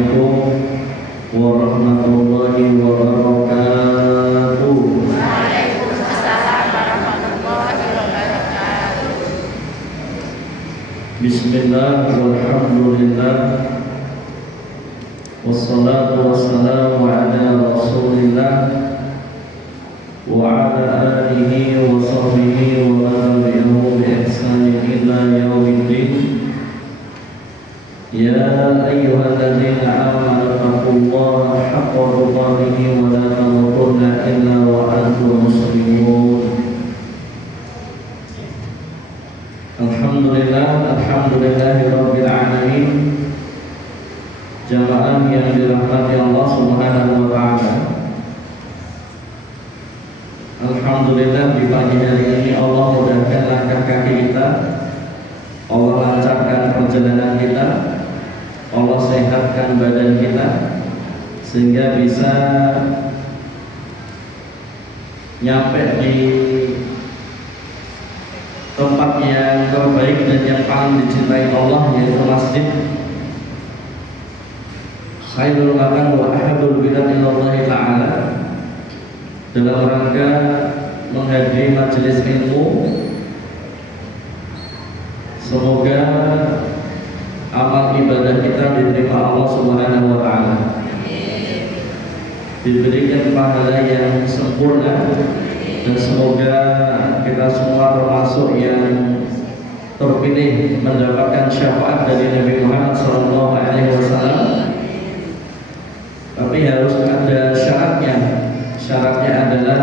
Assalamualaikum warahmatullahi wabarakatuh. Waalaikumsalam warahmatullahi wabarakatuh. Bismillah walhamdulillah wassalatu wassalamu ala rasulillah wa ala alihi wa sahbihi wa man tabi'ahu bi ihsanin ila yaumiddin. Ya ayyuhalladzina amanu taqullaha haqqa tuqatih wa la tamutunna illa wa antum muslimun. Alhamdulillahi rabbil alamin. Jamaah yang dirahmati Allah Subhanahu wa taala. Alhamdulillah di pagi hari ini Allah mudahkan langkah kaki kita, Allah lancarkan perjalanan kita, Allah sehatkan badan kita sehingga bisa nyampe di tempat yang terbaik dan yang paling dicintai Allah, yaitu masjid. Khairul makan wa ahabul bilad ilallahi ta'ala, dalam rangka menghadiri majelis ilmu. Semoga amal ibadah kita diterima Allah Subhanahu wa taala, diberikan pahala yang sempurna, dan semoga kita semua termasuk yang terpilih mendapatkan syafaat dari Nabi Muhammad SAW. Tapi harus ada syaratnya. Syaratnya adalah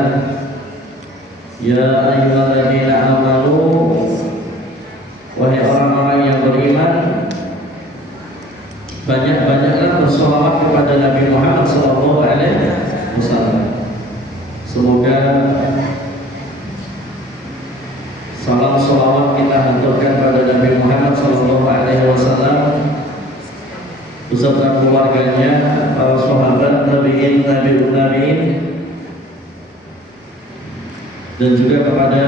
ya ayyuhalladzina amanu, wahai orang-orang yang beriman, banyak-banyaklah bersolawat kepada Nabi Muhammad SAW. Semoga salam solawat kita haturkan pada Nabi Muhammad SAW beserta keluarganya, para sahabat, nabiin, nabiin, dan juga kepada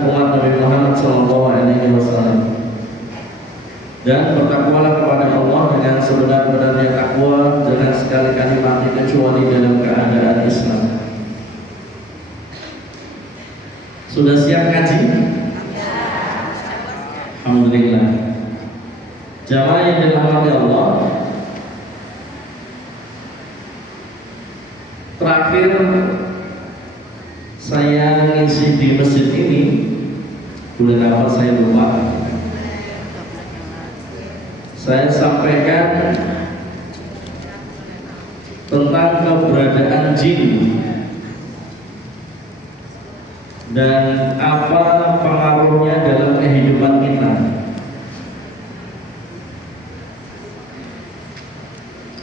umat Nabi Muhammad SAW. Dan bertakwalah kepada Allah dengan sebenar-benarnya takwa, jangan sekali-kali mati kecuali dalam keadaan Islam. Sudah siap ngaji? Alhamdulillah. Jamaah yang dirahmati Allah, terakhir saya ngisi di masjid ini bulan apa saya lupa. Saya sampaikan tentang keberadaan jin dan apa pengaruhnya dalam kehidupan kita.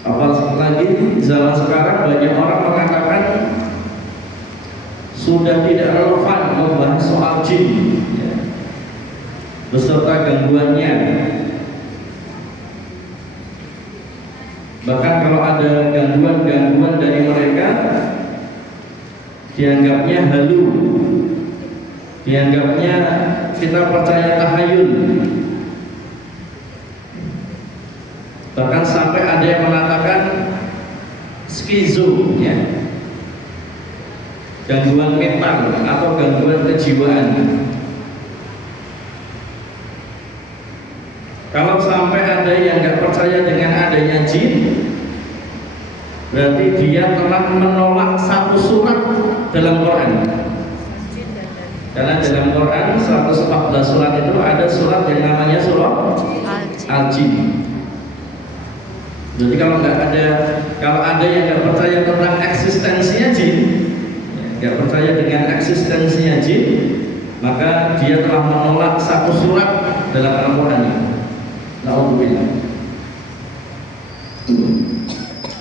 Apalagi zaman sekarang banyak orang mengatakan sudah tidak relevan membahas soal jin, ya, beserta gangguannya. Bahkan kalau ada gangguan-gangguan dari mereka, dianggapnya halu, dianggapnya kita percaya tahayul. Bahkan sampai ada yang mengatakan skizo, ya, gangguan mental atau gangguan kejiwaan. Kalau sampai ada yang nggak percaya dengan adanya jin, berarti dia telah menolak satu surat dalam Quran. Karena dalam Quran 114 surat itu ada surat yang namanya surat Al-Jin. Jadi kalau ada yang nggak percaya tentang eksistensinya jin, nggak percaya dengan eksistensinya jin, maka dia telah menolak satu surat dalam Al-Quran. Alhamdulillah.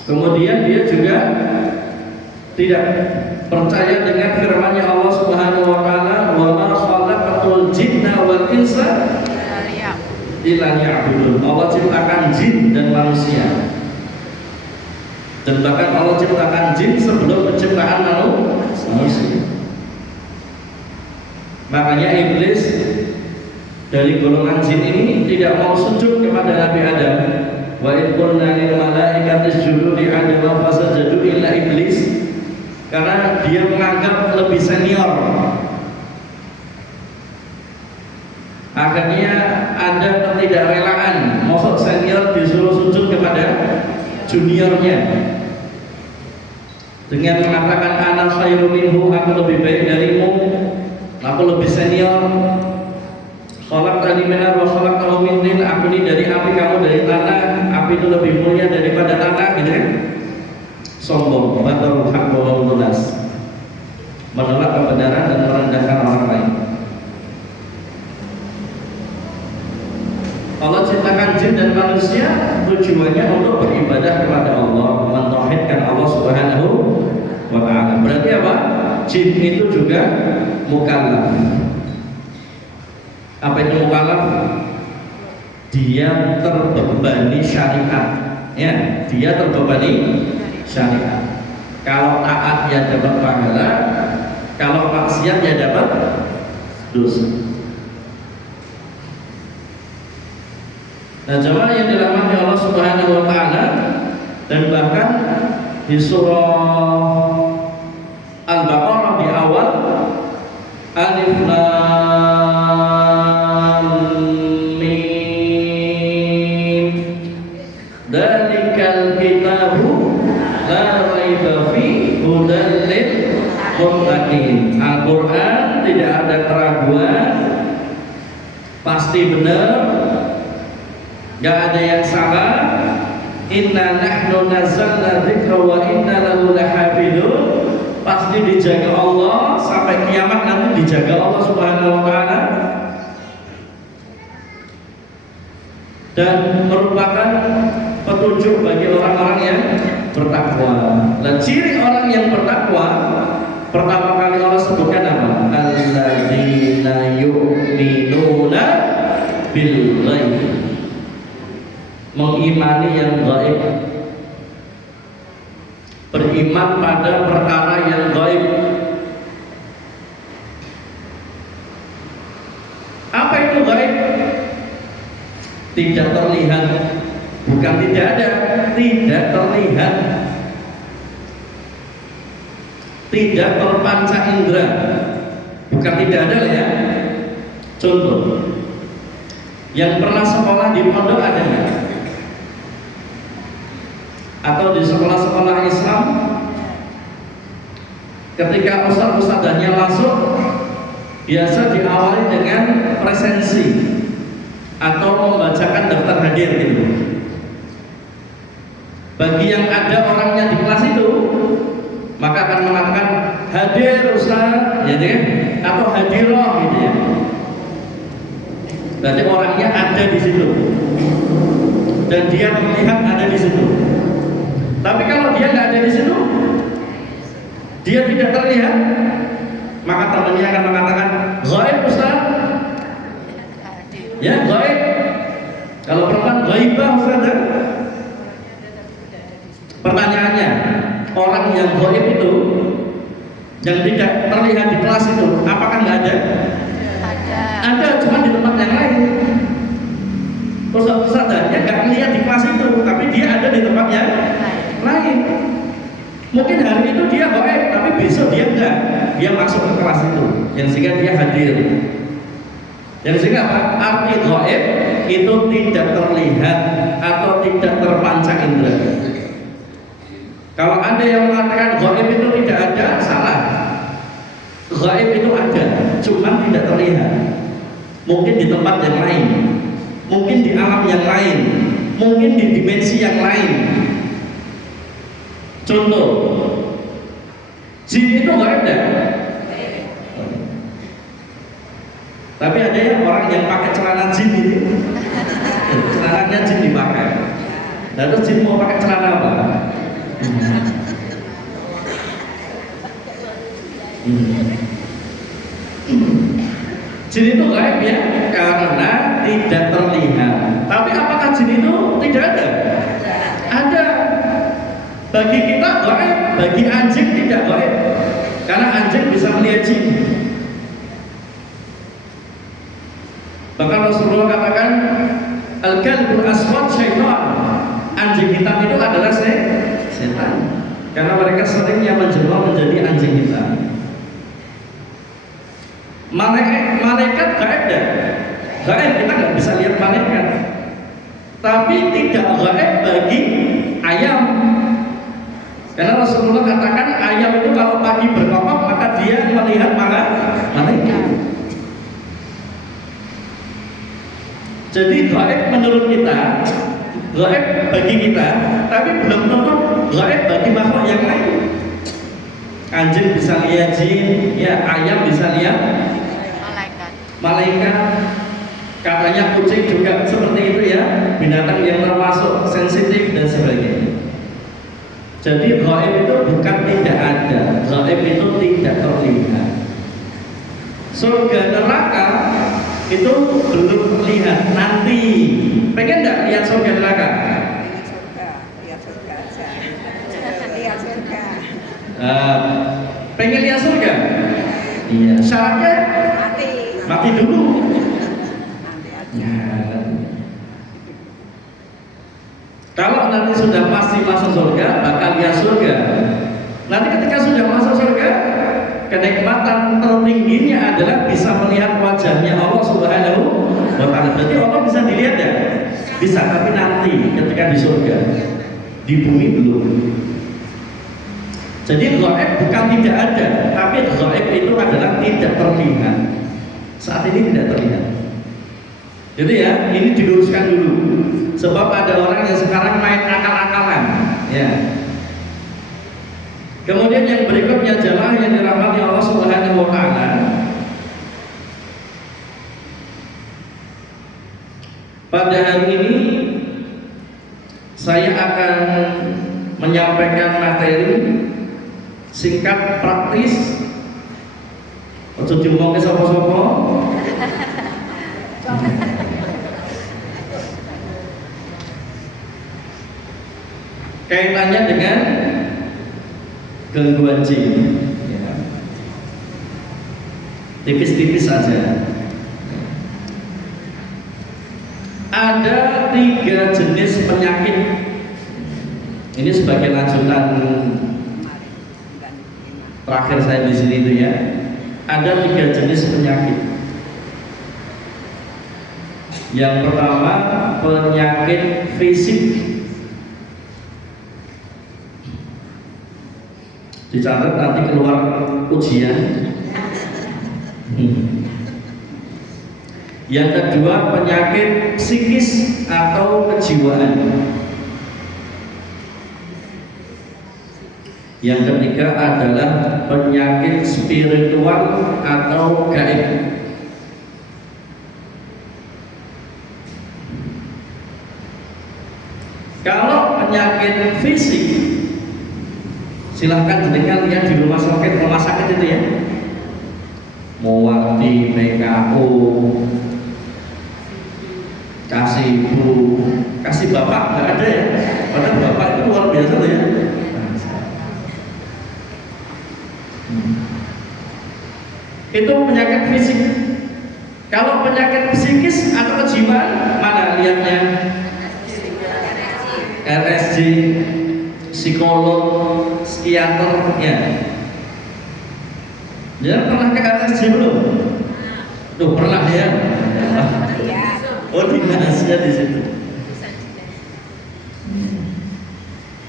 Kemudian dia juga tidak percaya dengan firman-Nya Allah Subhanahu wa taala, "Wa ma khalaqatul jinna wal insa illa liya'budun." Allah ciptakan jin dan manusia. Dan bahkan Allah ciptakan jin sebelum penciptaan manusia. Makanya iblis dari golongan jin ini tidak mau sujud kepada Nabi Adam, wa in qulna lil malaikati isjudu li adama fasajadu illa iblis, karena dia menganggap lebih senior. Akhirnya ada ketidakrelaan, maksud senior disuruh sujud kepada juniornya dengan mengatakan ana khairu minhu, aku lebih baik darimu, aku lebih senior. Khalaqtani min nar wa khalaqtahu min tin, aku ini dari api, kamu dari tanah, api itu lebih mulia daripada tanah, gitu kan? Sombong, batarul haqq wa ghamdun nas, menolak kebenaran dan merendahkan orang lain. Allah ciptakan jin dan manusia tujuannya untuk beribadah kepada Allah, mentauhidkan Allah Subhanahu wa ta'ala. Berarti apa? Jin itu juga mukallaf. Apa itu mukallaf? Dia terbebani syariat, ya, dia terbebani syariat. Kalau taat ya dapat pahala, kalau maksiat ya dapat dosa. Nah, jemaah yang dirahmati Allah Subhanahu wa ta'ala, dan bahkan di surah Al-Baqarah di awal, Alif Lam Mim, dzalikal kitabu la raiba fihi hudan lil muttaqin. Al-Qur'an tidak ada keraguan, pasti benar, gak ada yang salah. Inna nahnu nazzalna dzikra wa inna lahu lahafidun, pasti dijaga Allah sampai kiamat nanti, dijaga Allah Subhanahu wa ta'ala, dan merupakan petunjuk bagi orang-orang yang bertakwa. Dan ciri orang yang bertakwa pertama kali Allah sebutkan apa? Alladzina yu'minuna bil ghaib, mengimani yang gaib, beriman pada perkara yang gaib. Apa itu gaib? Tidak terlihat, bukan tidak ada, tidak terlihat, tidak terpanca indera, bukan tidak ada ya. Contoh, yang pernah sekolah di pondok ada nggak? Atau di sekolah-sekolah Islam, ketika ustadz-ustadznya masuk, biasa diawali dengan presensi atau membacakan daftar hadir gitu. Bagi yang ada orangnya di kelas itu, maka akan mengatakan hadir ustadz, ya kan? Atau hadiroh, gitu ya. Berarti orangnya ada di situ dan dia terlihat ada di situ. Tapi kalau dia nggak ada di situ, dia tidak terlihat, maka temannya akan mengatakan gaib ustaz, ya gaib. Kalau perempuan gaibah ustaz. Pertanyaannya, orang yang gaib itu, yang tidak terlihat di kelas itu, apakah nggak ada? Ada, cuma di tempat yang lain. Ustaznya nggak melihat di kelas itu, tapi dia ada di tempat yang lain. Mungkin hari itu dia gaib, tapi besok dia enggak, dia masuk ke kelas itu, yang sehingga dia hadir. Yang sehingga apa? Arti gaib itu tidak terlihat atau tidak terpanca indera. Kalau ada yang mengatakan gaib itu tidak ada, salah. Gaib itu ada, cuma tidak terlihat. Mungkin di tempat yang lain, mungkin di alam yang lain, mungkin di dimensi yang lain. Contoh, jin itu gaib dah. Tapi ada yang orang yang pakai celana jin itu, celananya jin dipakai. Lalu jin mau pakai celana apa? Jin itu gaib ya, karena tidak terlihat. Tapi apakah jin itu tidak ada? Ada. Bagi kita gaib, bagi anjing tidak gaib, karena anjing bisa melihat jin. Bahkan Rasulullah katakan, Al-kalbul aswad syaitan. Anjing hitam itu adalah setan. Karena mereka seringnya menjelma menjadi anjing hitam. Malaikat gaib dah. Gaib kita nggak bisa lihat malaikat. Tapi tidak gaib bagi ayam. Karena Rasulullah katakan ayam itu kalau pagi berkokok maka dia melihat malaikat. Jadi gaib menurut kita, gaib bagi kita, tapi belum tentu gaib bagi makhluk yang lain. Anjing bisa lihat jin, ya ayam bisa lihat malaikat. Katanya kucing juga seperti itu ya, binatang yang termasuk sensitif dan sebagainya. Jadi gaib itu bukan tidak ada, gaib itu tidak terlihat. Surga neraka itu belum terlihat, nanti. Pengen nggak lihat surga neraka? Lihat surga aja. Lihat surga. Pengen lihat surga? Iya. Syaratnya mati dulu. Ya. Kalau nanti sudah pasti masuk surga, bakal lihat surga. Nanti ketika sudah masuk surga, kenikmatan tertingginya adalah bisa melihat wajahnya Allah Subhanahu wa Ta'ala. Berarti Allah bisa dilihat ya? Bisa, tapi nanti ketika di surga. Di bumi belum. Jadi gaib bukan tidak ada, tapi gaib itu adalah tidak terlihat. Saat ini tidak terlihat. Jadi ya, ini diluruskan dulu. Sebab ada orang yang sekarang main akal-akalan, ya. Kemudian yang berikutnya jamaah yang dirahmati Allah Subhanahu wa Ta'ala, pada hari ini saya akan menyampaikan materi singkat, praktis. Ojo diomong ke sapa-sapa. Kaitannya dengan gangguan jin, ya. Tipis-tipis saja. Ada 3 jenis penyakit. Ini sebagai lanjutan terakhir saya di sini itu ya. Ada 3 jenis penyakit. Yang pertama penyakit fisik. Dicatat nanti keluar ujian. Yang kedua penyakit psikis atau kejiwaan. Yang ketiga adalah penyakit spiritual atau gaib. Kalau penyakit fisik, silahkan jenengan lihat di rumah sakit itu ya. Mewati, PKO, kasih ibu, kasih bapak nggak ada ya. Padahal bapak itu luar biasa loh ya. Itu penyakit fisik. Kalau penyakit psikis atau kejiwaan, mana lihatnya? RSJ, psikolog, psikiater, ya. Ya pernah ke RSJ belum? Tuh pernah ya. Oh dinasnya di situ.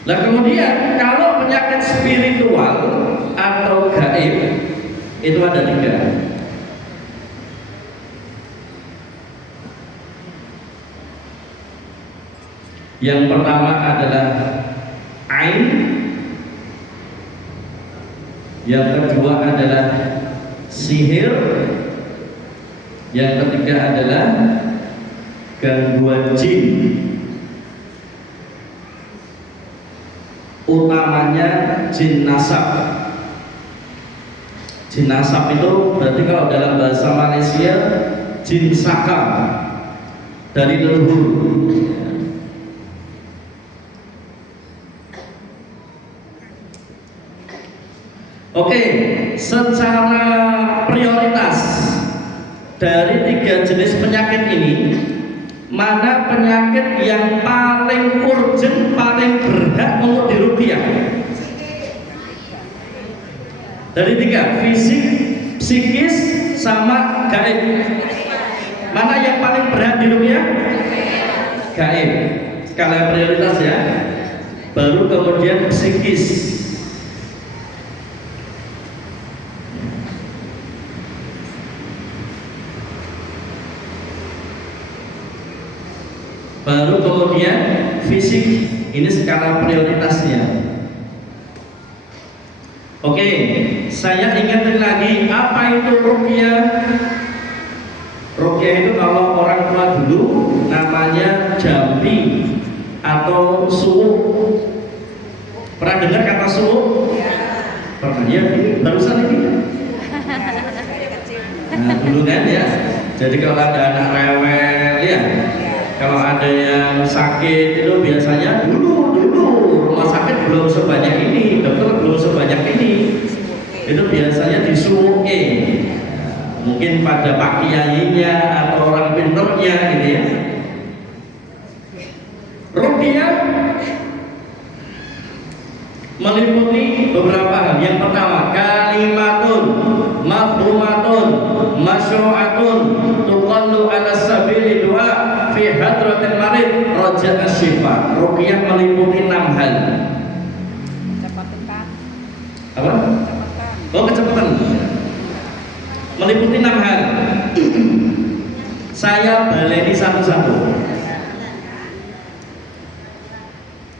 Nah kemudian kalau penyakit spiritual atau gaib itu ada 3. Yang pertama adalah ain, yang kedua adalah sihir, yang ketiga adalah gangguan jin. Utamanya jin nasab. Jin nasab itu berarti kalau dalam bahasa Malaysia jin saka, dari leluhur. Oke, secara prioritas dari 3 jenis penyakit ini, mana penyakit yang paling urgent, paling berhak untuk diruqyah? Dari 3, fisik, psikis, sama gaib. Mana yang paling berhak diruqyah? Gaib. Skala prioritas ya. Baru kemudian psikis. Baru kemudian fisik. Ini skala prioritasnya. Oke, saya ingatkan lagi, apa itu ruqyah? Ruqyah itu kalau orang tua dulu namanya jampi atau suuk. Pernah dengar kata suuk? Pernah ya? Ini barusan ini. Nah, dulu kan ya. Jadi kalau ada anak rewel ya, kalau ada yang sakit itu biasanya dulu rumah sakit belum sebanyak ini, dokter belum sebanyak ini, itu biasanya disuruhke, mungkin pada pak kiainya atau orang pinternya gitu ya. Ruqyah meliputi beberapa hal. Yang pertama, kalimatun mafhumatun masyru'atun tuqallu ala sabili doa fi hadratil marid raja asyifa. Ruqyah meliputi 6 hal. Apa? Oh, kecepatan. Meliputi 6 hal. Saya baleni satu-satu.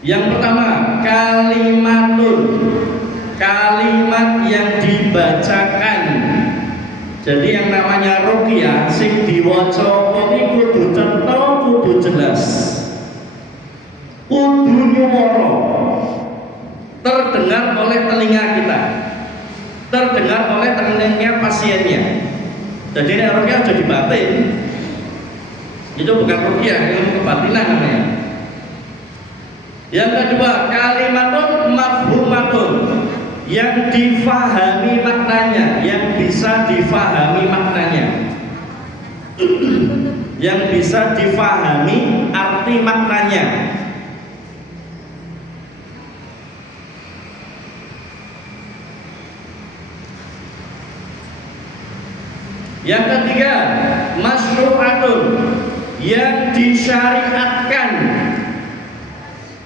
Yang pertama, kalimatun, kalimat yang dibacakan. Jadi yang namanya ruqyah sing diwaca kuwi kudu cetha, kudu jelas, kudu nyuwara, terdengar oleh telinga kita, terdengar oleh telinga pasiennya. Jadi nek ruqyah jadi batin, itu bukan ruqyah, ilmu kebatinan namanya. Yang kedua, kalimatun mafhumatun, yang difahami maknanya, yang bisa difahami maknanya, yang bisa difahami arti maknanya. Yang ketiga, masyru'atun, yang disyariatkan,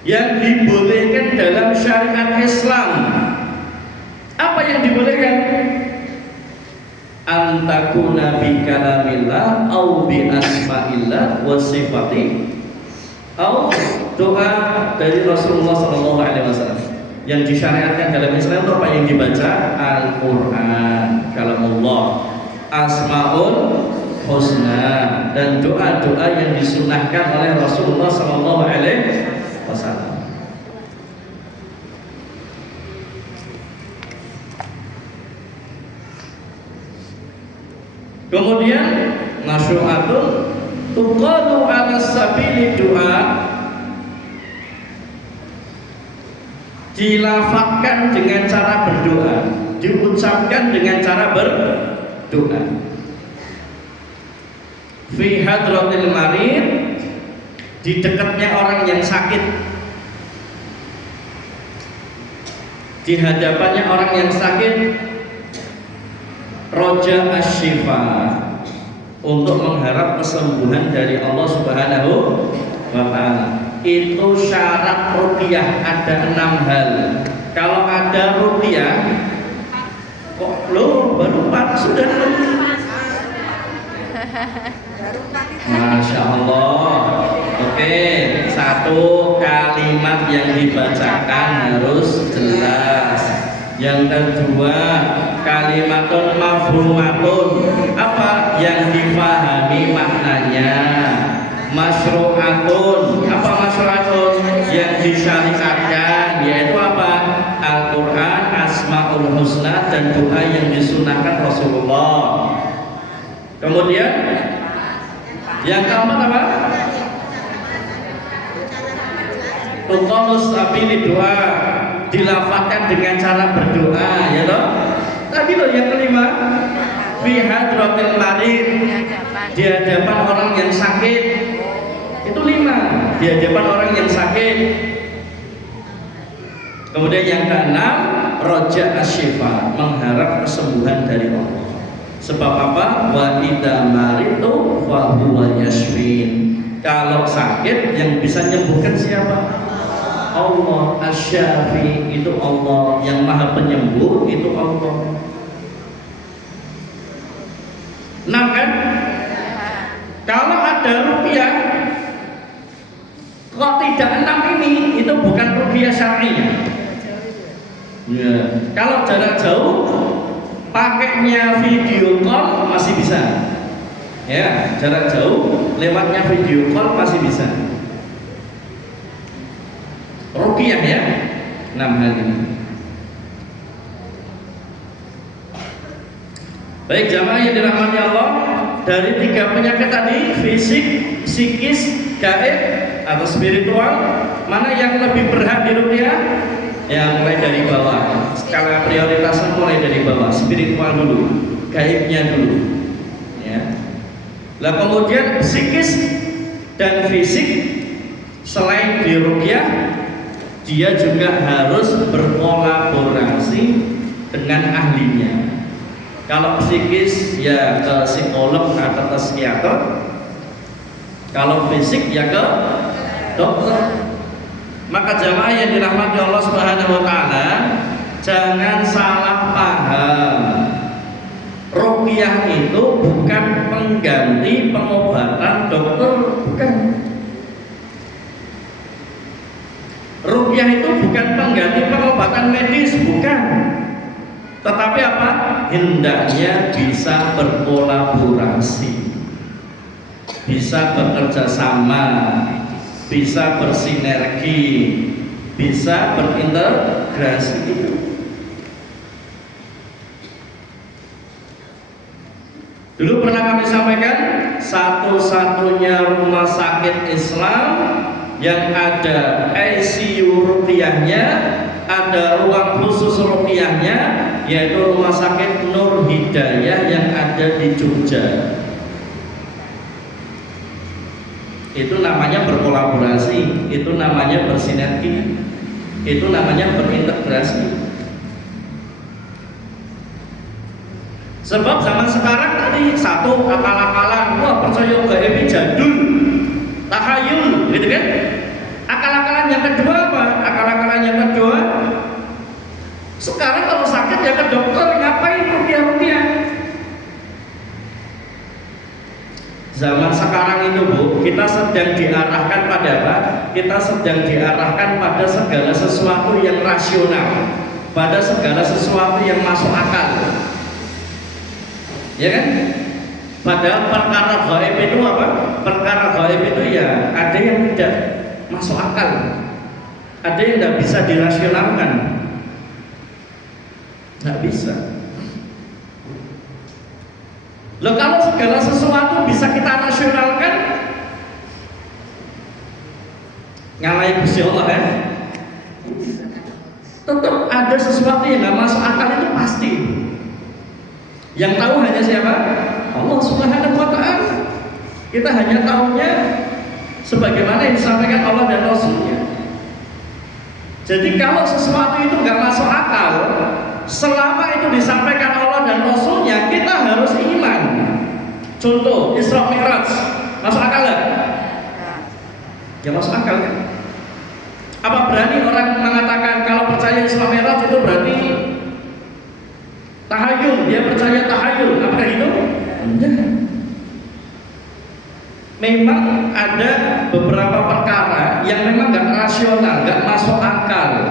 yang dibolehkan dalam syariat Islam. Apa yang dibolehkan? Antakuna bi kalamillah au bi asma'illah wa sifati au doa dari Rasulullah SAW. Yang disyariatkan dalam Islam itu apa yang dibaca? Al-Quran, kalamullah, asma'ul husna, dan doa-doa yang disunahkan oleh Rasulullah SAW. Kemudian masyru'atun tuqalu ala sabili doa, dilafazkan dengan cara berdoa, diucapkan dengan cara berdoa. Fi hadratil marid, di dekatnya orang yang sakit, di hadapannya orang yang sakit, roja asyifa, untuk mengharap kesembuhan dari Allah Subhanahu wa ta'ala. Itu syarat ruqyah, ada 6 hal. Kalau ada ruqyah, kok lo baru 4 sudah? Masya Allah. Oke, 1, kalimat yang dibacakan harus jelas. Yang kedua, kalimatun mafhumatun, apa yang difahami maknanya. Masyru'atun, apa masyru'atun? Yang disyariatkan, yaitu apa? Al-Quran, asma'ul husna, dan doa yang disunahkan Rasulullah. Kemudian yang keempat apa? Tuqalus sabili doa, dilafazkan dengan cara berdoa, ya toh. Tadi loh yang kelima, fi hadratil marid, di hadapan orang yang sakit, Itu 5 di hadapan orang yang sakit. Kemudian yang keenam, roja asyifa, mengharap kesembuhan dari Allah. Sebab apa? Wa idza maritu fa huwa yashfin. Kalau sakit yang bisa menyembuhkan siapa? Allah. Asy-Syafi itu Allah, yang Maha Penyembuh itu Allah. 6 kan? Kalau ada ruqyah kok tidak 6 ini, itu bukan ruqyah syar'i. Ya. Kalau jarak jauh pakainya video call masih bisa. Ya, jarak jauh lewatnya video call masih bisa. Ruqyah ya, 6 hal ini. Baik jamaah yang dirahmati Allah, dari 3 penyakit tadi, fisik, psikis, gaib atau spiritual, mana yang lebih berhak diruqyah? Ya, mulai dari bawah. Skala prioritasnya mulai dari bawah, spiritual dulu, gaibnya dulu. Ya. Lah kemudian psikis dan fisik, selain diruqyah, dia juga harus berkolaborasi dengan ahlinya. Kalau psikis ya ke psikolog atau ke psikiater, kalau fisik ya ke dokter. Maka jamaah yang dirahmati Allah Subhanahu wa taala, jangan salah paham. Ruqyah itu bukan pengganti pengobatan dokter, bukan. Ruqyah itu bukan pengganti pengobatan medis, bukan. Tetapi apa? Hendaknya bisa berkolaborasi, bisa bekerja sama, bisa bersinergi, bisa berintegrasi itu. Dulu pernah kami sampaikan, satu-satunya rumah sakit Islam yang ada ICU ruqyahnya, ada ruang khusus ruqyahnya, yaitu Rumah Sakit Nur Hidayah yang ada di Jogja. Itu namanya berkolaborasi, itu namanya bersinergi, itu namanya berintegrasi. Sebab zaman sekarang tadi satu akal-akalan, wah percaya gaib jadul, tahayul, gitu kan? Akal-akalan yang kedua apa? Akal-akalan yang kedua, sekarang kalau sakit ya ke dokter, ngapain ruqyah-ruqyah? Zaman sekarang itu Bu, kita sedang diarahkan pada apa? Kita sedang diarahkan pada segala sesuatu yang rasional, pada segala sesuatu yang masuk akal. Ya kan? Padahal perkara gaib itu apa? Perkara gaib itu ya ada yang tidak masuk akal, ada yang tidak bisa dirasionalkan, nggak bisa. Loh, kalau segala sesuatu bisa kita rasionalkan, ngalahin Gusti Allah ya. Tetap ada sesuatu yang nggak masuk akal, itu pasti. Yang tahu hanya siapa? Allah Subhanahu wa ta'ala. Kita hanya tahunya sebagaimana yang disampaikan Allah dan Rasulnya. Jadi kalau sesuatu itu nggak masuk akal, selama itu disampaikan Allah dan Rasulnya, kita harus iman. Contoh Isra Mi'raj, masuk akal nggak? Ya masuk akal kan? Apa berani orang mengatakan kalau percaya Isra Mi'raj itu berarti tahayul, dia percaya tahayul, apakah itu? Enggak. Memang ada beberapa perkara yang memang nggak rasional, nggak masuk akal,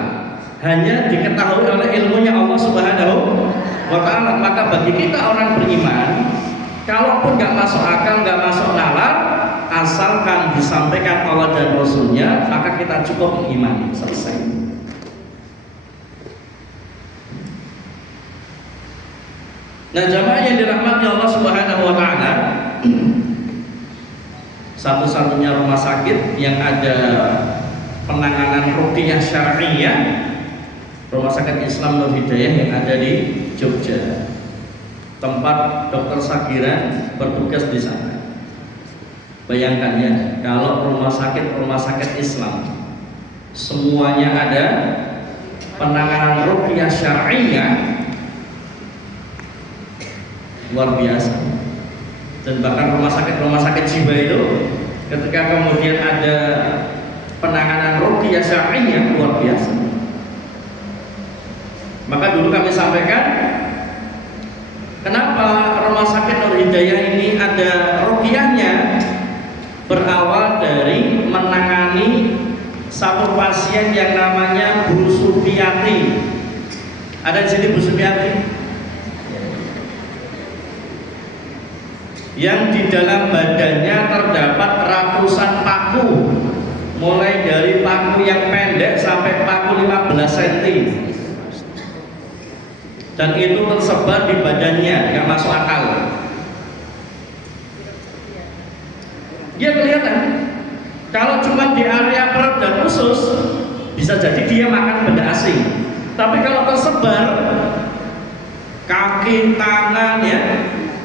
hanya diketahui oleh ilmunya Allah Subhanahu wa ta'ala. Maka bagi kita orang beriman, kalaupun nggak masuk akal, nggak masuk nalar, asalkan disampaikan Allah dan Rasulnya, maka kita cukup mengimani. Selesai. Nah jamaah yang dirahmati Allah Subhanahu wa ta'ala, satu-satunya rumah sakit yang ada penanganan ruqyah syar'iyah, Rumah Sakit Islam Nur Hidayah yang ada di Jogja, tempat Dr. Sagiran bertugas di sana. Bayangkan ya, kalau rumah sakit Islam semuanya ada penanganan ruqyah syar'iyyah, luar biasa. Dan bahkan rumah sakit jiwa itu ketika kemudian ada penanganan ruqyah syar'iyyah, luar biasa. Maka dulu kami sampaikan, kenapa rumah sakit Nur Hidayah ini ada ruqyahnya, berawal dari menangani satu pasien yang namanya Bu Supiati. Ada di sini Bu Supiati? Yang di dalam badannya terdapat ratusan paku, mulai dari paku yang pendek sampai paku 15 cm, dan itu tersebar di badannya, nggak masuk akal. Dia kelihatan kalau cuma di area perut dan usus bisa jadi dia makan benda asing, tapi kalau tersebar kaki, tangan, ya,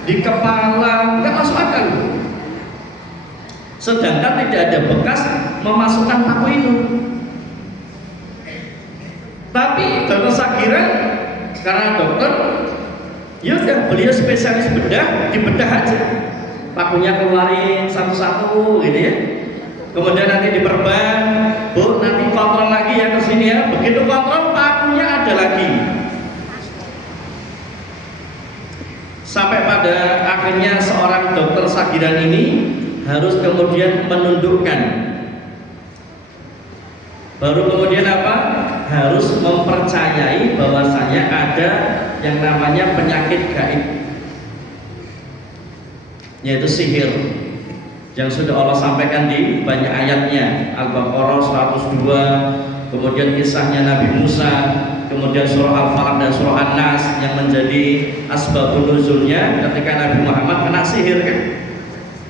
di kepala, nggak masuk akal. Sedangkan tidak ada bekas memasukkan paku itu. Tapi dokter Sagiran karena dokter, ya udah, beliau spesialis bedah, dibedah aja. Pakunya keluarin satu-satu gitu ya. Kemudian nanti diperban, Bu, nanti kontrol lagi ya ke sini ya. Begitu kontrol, pakunya ada lagi. Sampai pada akhirnya seorang dokter Sagiran ini harus kemudian menundukkan. Baru kemudian apa? Harus mempercayai bahwasanya ada yang namanya penyakit gaib, yaitu sihir, yang sudah Allah sampaikan di banyak ayatnya. Al-Baqarah 102, kemudian kisahnya Nabi Musa, kemudian surah Al-Falaq dan surah An-Nas yang menjadi asbabun nuzulnya ketika Nabi Muhammad kena sihir kan.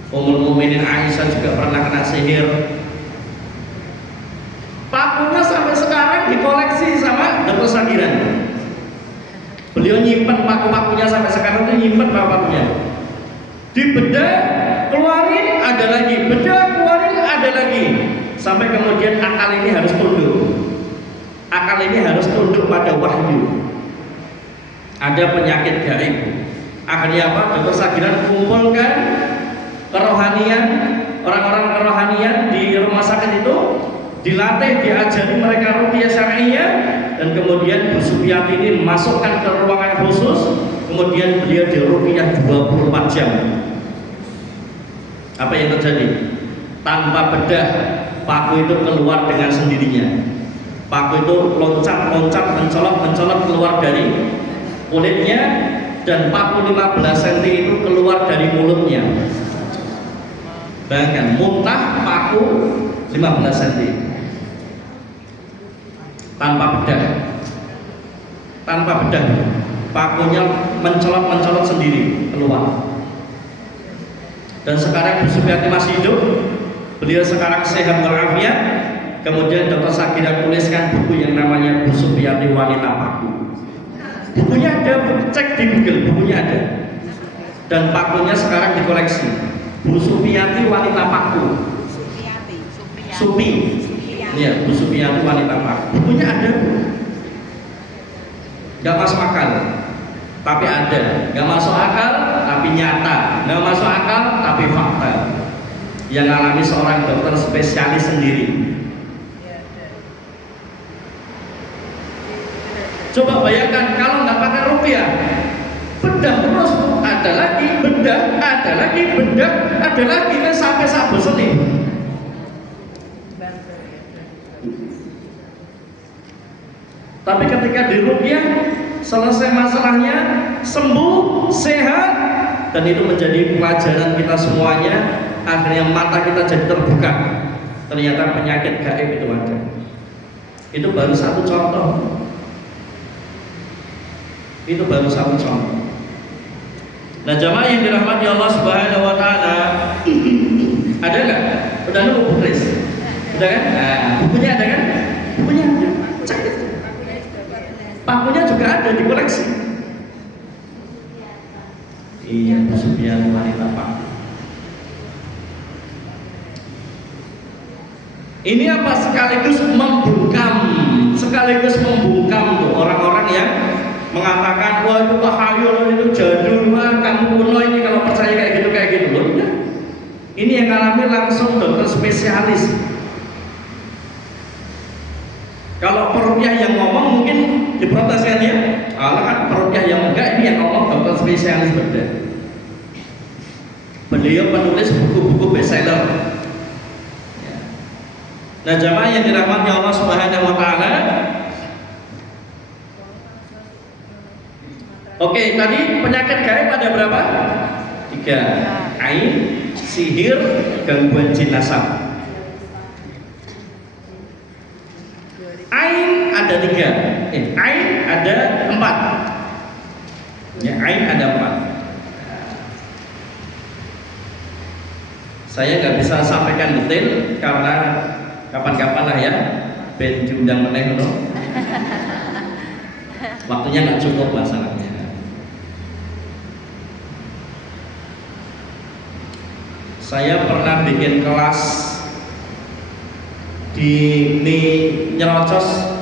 Ummul Mukminin Aisyah juga pernah kena sihir. Pakunya sampai sekarang dikoleksi sama dokter Sagiran. Beliau nyimpen paku-pakunya sampai sekarang, itu nyimpen paku-pakunya. Dibedah, keluarin ada lagi, bedah, keluarin ada lagi, sampai kemudian akal ini harus tunduk. Akal ini harus tunduk pada wahyu. Ada penyakit gaib. Akhirnya apa? Dokter Sagiran kumpulkan kerohanian, orang-orang kerohanian di rumah sakit itu, dilatih, diajari mereka ruqyah syar'iyyah, dan kemudian Bu Supiati ini masukkan ke ruangan khusus, kemudian beliau diruqyah 24 jam. Apa yang terjadi? Tanpa bedah, paku itu keluar dengan sendirinya. Paku itu loncat-loncat, mencolot-mencolot keluar dari kulitnya, dan paku 15 cm itu keluar dari mulutnya. Bayangkan, muntah paku 15 cm tanpa bedah, pakunya mencolot sendiri keluar. Dan sekarang Bu Supiati masih hidup, beliau sekarang sehat walafiat. Kemudian dokter Sagiran tuliskan buku yang namanya Bu Supiati Wanita Paku. Bukunya ada, cek di Google, bukunya ada. Dan pakunya sekarang dikoleksi. Bu Supiati Wanita Paku. Supi. Iya, Bu Supiati Wanita Paku. Bukunya ada. Gak masuk akal, tapi ada. Gak masuk akal, tapi nyata. Gak masuk akal, tapi fakta. Yang alami seorang dokter spesialis sendiri. Coba bayangkan kalau nggak pakai ruqyah, bedah terus, ada lagi bedah, ada lagi bedah, ada lagi, kan sampai sabu seni. Tapi ketika di ruqyah selesai masalahnya, sembuh, sehat, dan itu menjadi pelajaran kita semuanya. Akhirnya mata kita jadi terbuka. Ternyata penyakit gaib itu ada. Itu baru satu contoh. Itu baru satu contoh. Nah, jamaah yang dirahmati Allah Subhanahu wa taala, ada nggak? Udah nunggu Bu Kris? Udah kan? Nah, bukunya ada kan? Bukunya ada. Cek itu. Pakunya juga ada di koleksi. Iya, Bu Supiati Wanita Paku. Ini apa? Sekaligus membungkam tuh orang-orang yang mengatakan wah itu tahayul, itu jadul, wah kamu kuno ini kalau percaya kayak gitu loh. Nah, ini yang alami langsung dokter spesialis. Kalau peruqyah yang ngomong mungkin diprotes kan ya. Kalau kan peruqyah yang enggak, ini yang ngomong dokter spesialis berbeda. Beliau penulis buku-buku bestseller. Nah, jamaah yang dirahmati Allah Subhanahu wa taala. Oke, tadi penyakit gaib ada berapa? 3. Ain, sihir, gangguan jin nasab. Ain ada 3. Ain ada 4. Ya, ain ada 4. Saya nggak bisa sampaikan detail karena kapan-kapan lah ya, ben diundang meneh no. Waktunya nggak cukup masalahnya. Saya pernah bikin kelas di Nyerocos.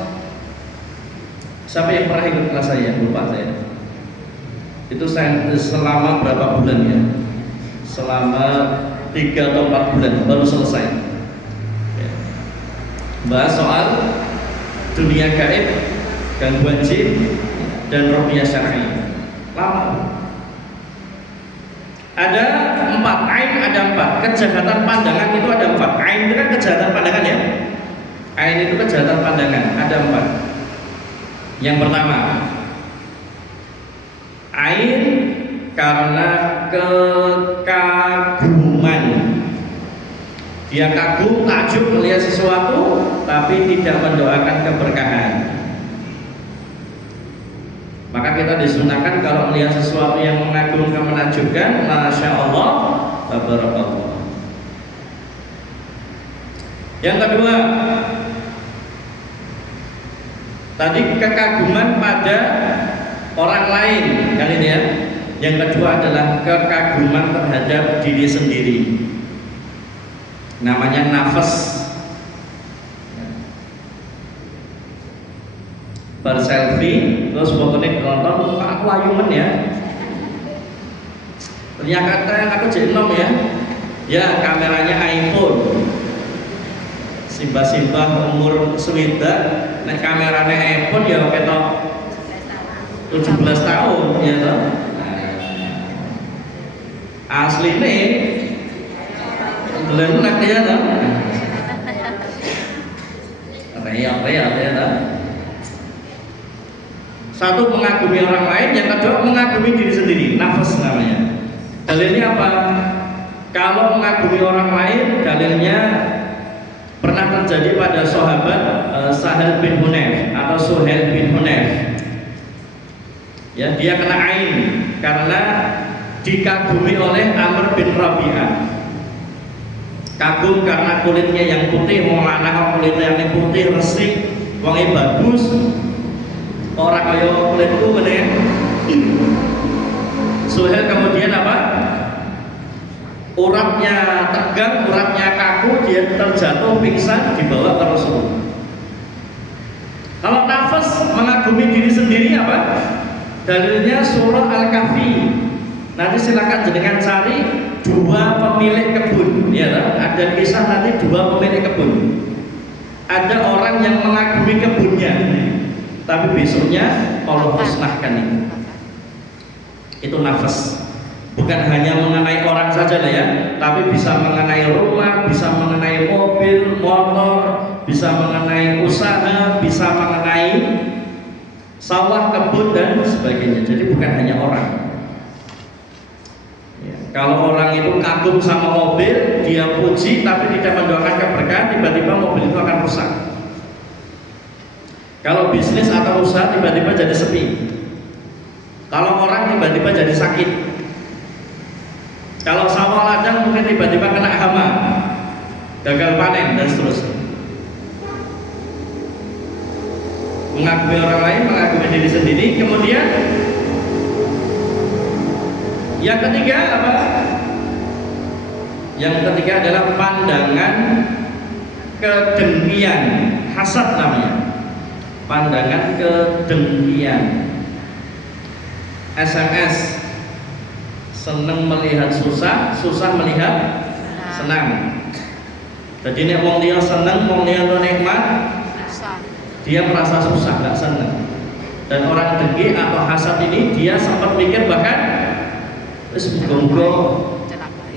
Siapa yang pernah ikut kelas saya? Lupa saya. Itu saya selama berapa bulan ya? Selama 3 atau 4 bulan baru selesai. Bahas soal dunia gaib, gangguan jin, dan ruqyah syar'i. Lama. Ada 4, ain ada 4. Kejahatan pandangan itu ada 4. Ain itu kan kejahatan pandangan ya. Ain itu kejahatan pandangan, ada 4. Yang pertama, ain karena kekaguman. Dia kagum, takjub melihat sesuatu tapi tidak mendoakan keberkahan. Maka kita disunahkan kalau melihat sesuatu yang mengagumkan, menakjubkan, masya Allah, tabarakallah. Yang kedua, tadi kekaguman pada orang lain, kan ini ya. Yang kedua adalah kekaguman terhadap diri sendiri. Namanya nafas. Berselfie terus fotonya nonton, aku ayuman ya. Ternyata aku jadi nom ya. Ya, kameranya iPhone. Simbah-simbah umur swidak, nek kameranya iPhone ya ketok 17 tahun ya toh. Asli nih belum nak dia toh. Real ya toh. Satu mengagumi orang lain, yang kedua mengagumi diri sendiri, nafas namanya. Dalilnya apa? Kalau mengagumi orang lain, dalilnya pernah terjadi pada sahabat Sahal bin Hunayf atau Suhail bin Hunayf. Ya, dia kena ain karena dikagumi oleh Amr bin Rabi'ah. Kagum karena kulitnya yang putih, wong lanang kulitnya yang putih resik, wongnya bagus. Orang kaya kulitku kan ya. Suhail kemudian apa? Uratnya tegang, uratnya kaku, dia terjatuh pingsan dibawa ke Rasul. Kalau nafas mengagumi diri sendiri apa? Dalilnya surah Al-Kahfi. Nanti silakan jenengan cari 2 pemilik kebun. Ya, ada kisah nanti 2 pemilik kebun. Ada orang yang mengagumi kebunnya, tapi besoknya Allah musnahkan itu nafas. Bukan hanya mengenai orang saja lah ya, tapi bisa mengenai rumah, bisa mengenai mobil, motor, bisa mengenai usaha, bisa mengenai sawah, kebun dan sebagainya. Jadi bukan hanya orang ya, kalau orang itu kagum sama mobil, dia puji tapi tidak mendoakan keberkahan, tiba-tiba mobil itu akan rusak. Kalau bisnis atau usaha tiba-tiba jadi sepi. Kalau orang tiba-tiba jadi sakit. Kalau sawah ladang mungkin tiba-tiba kena hama, gagal panen dan seterusnya. Mengagumi orang lain, mengagumi diri sendiri. Kemudian yang ketiga apa? Yang ketiga adalah pandangan kedengkian, hasad namanya. Pandangan kedengkian. SMS, seneng melihat susah, susah melihat senang. Jadi nek wong liya seneng, wong liya nikmat, dia merasa susah, nggak seneng. Dan orang dengki atau hasad ini dia sempat mikir bahkan semoga